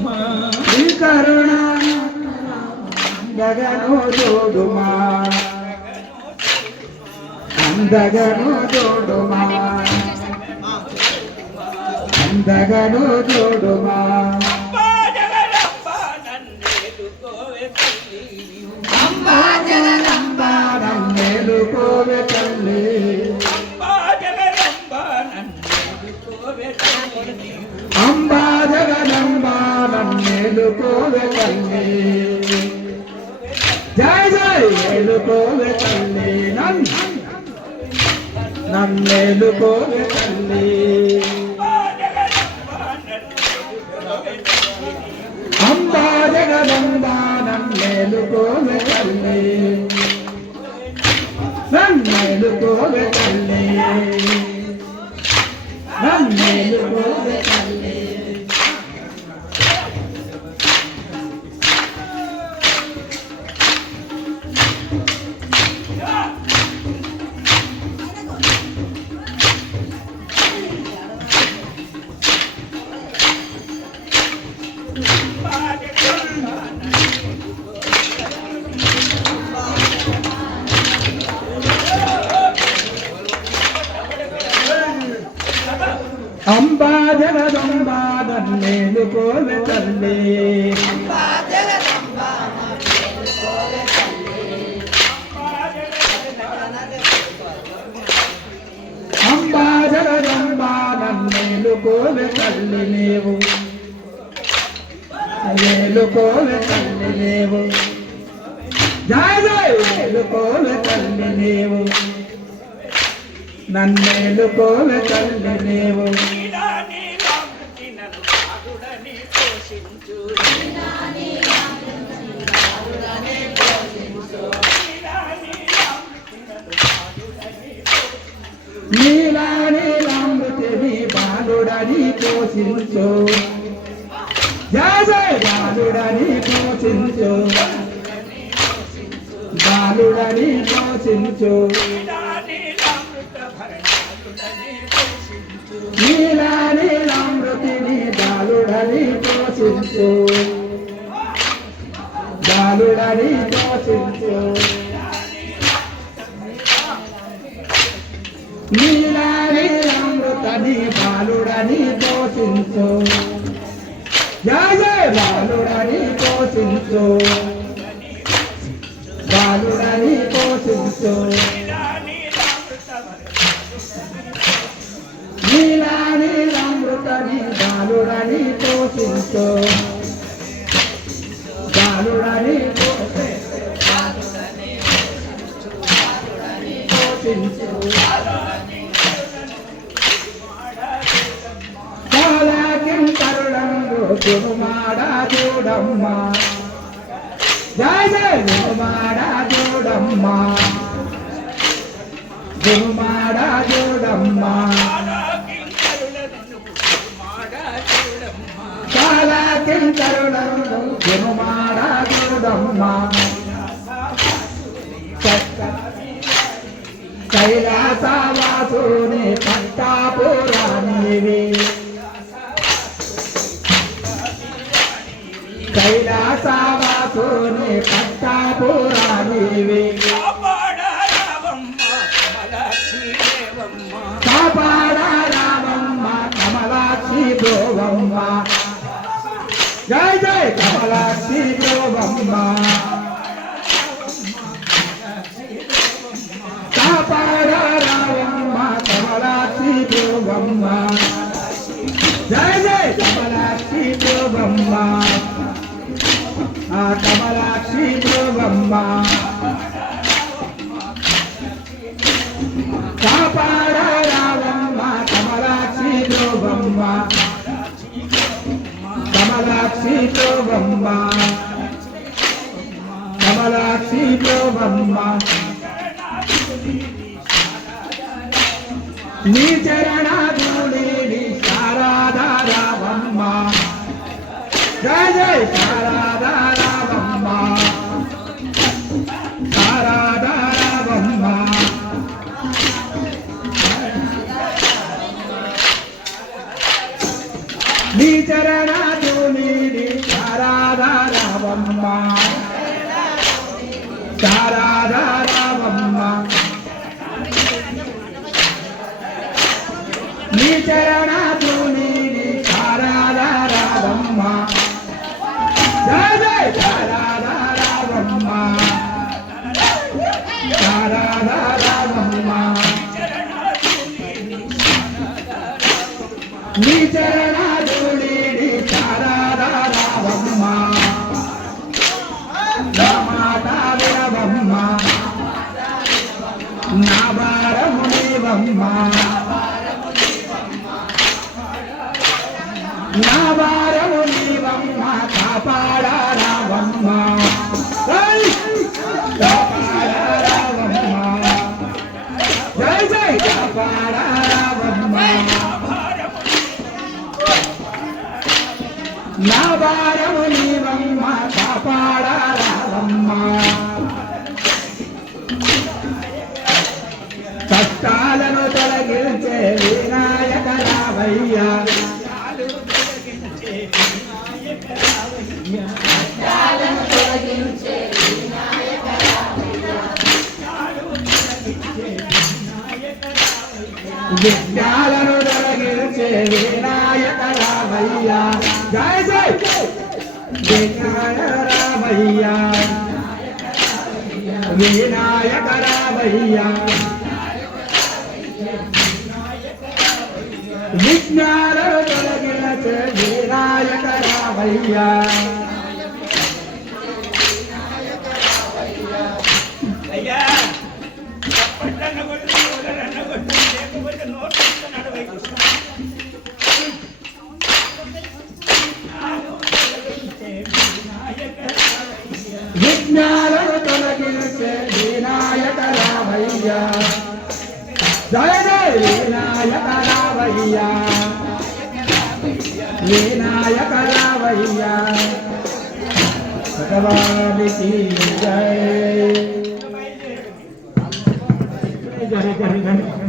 నీ కరుణ అందగను చూడుమా అందగను చూడుమా అందగను చూడుమా అంబా జగదంబ నన్నేలుకోవే తల్లి అంబా జగదంబ నన్నేలుకోవే తల్లి జయ జయ ఏలుకోవే తల్లి నన్నేలుకోవే తల్లి అంబా జగదంబ నన్నేలుకోవే తల్లి నన్నేలుకోవే తల్లి నన్నేలుకోవే తల్లి అంబా జగదంబ నన్నేలుకోవే తల్లి అంబా జగదంబ నన్నేలుకోవే తల్లి నీవు ఏలుకోవే తల్లి నీవు జయ జయ ఏలుకోవే తల్లి నీవు నన్నేలుకోవే తల్లి నీవు నీలా నీలామృతిని బాలుడని పోషించు జయ జయ బాలుడని పోషించు బాలుడని పోషించు నీలా నీలామృతిని బాలుడని పోషించు బాలుడని పోషించు నీలా నీలామృతని బాలుడని పోషించు జయ జయ బాలుడని పోషించు బాలుడని పోషించు నీలా నీలామృతని బాలుడని పోషించు బాలుడని పోషించు కాలాకింకరుడంగు గురుమాడ చూడమ్మ జయ జయ గురుమాడ చూడమ్మ గురుమాడ చూడమ్మ కాలాకింకరుడంగు గురుమాడ చూడమ్మ కైలాసవాసుని పట్టాపురాణివి కైలాసవాసుని పట్టాపురాణివి కాపాడ రామమ్మ కమలాక్షి బ్రోవమ్మ జయ జయ కమలాక్షి బ్రోవమ్మ కాపాడ రామమ్మ కమలాక్షి బ్రోవమ్మ జయ జయ కమలాక్షి బ్రోవమ్మ ఆ కమలాక్షి బ్రోవమ్మ కాపాడ రామమ్మ కమలాక్షి బ్రోవమ్మ కమలాక్షి బ్రోవమ్మ కమలాక్షి బ్రోవమ్మ నీ చరణాధూళి శారదా రామమ్మ జయ జయ శారదా రామమ్మ శారదా రామమ్మ నీ చరణాధుని శారదారావమ్మ శారదారావమ్మ నీ చరణాధుని శారదారావమ్మ జయ జయ శారదారావమ్మ శారదారావమ్మ నీ చరణాధుని శారదారావమ్మ నా మాట వినవమ్మ నా భారము నీవమ్మ నా భారము నీవమ్మ కాపాడారావమ్మ కాపాడారావమ్మ జై జై కాపాడారావమ్మ నా భారము నీవమ్మ కాపాడారావమ్మ కష్టాలను తొలగించే వినాయక రావయ్య విఘ్నాలను తొలగించే వినాయక రామయ్య జయ జయ వినాయక రామయ్య వినాయక రామయ్య విఘ్నాలను తొలగించే వినాయక రామయ్య విఘ్నాలను తొలగించే వినాయక రామయ్య జయ జయ వినాయక రామయ్య వినాయక రామయ్య భగవానికి జయ జయ జయ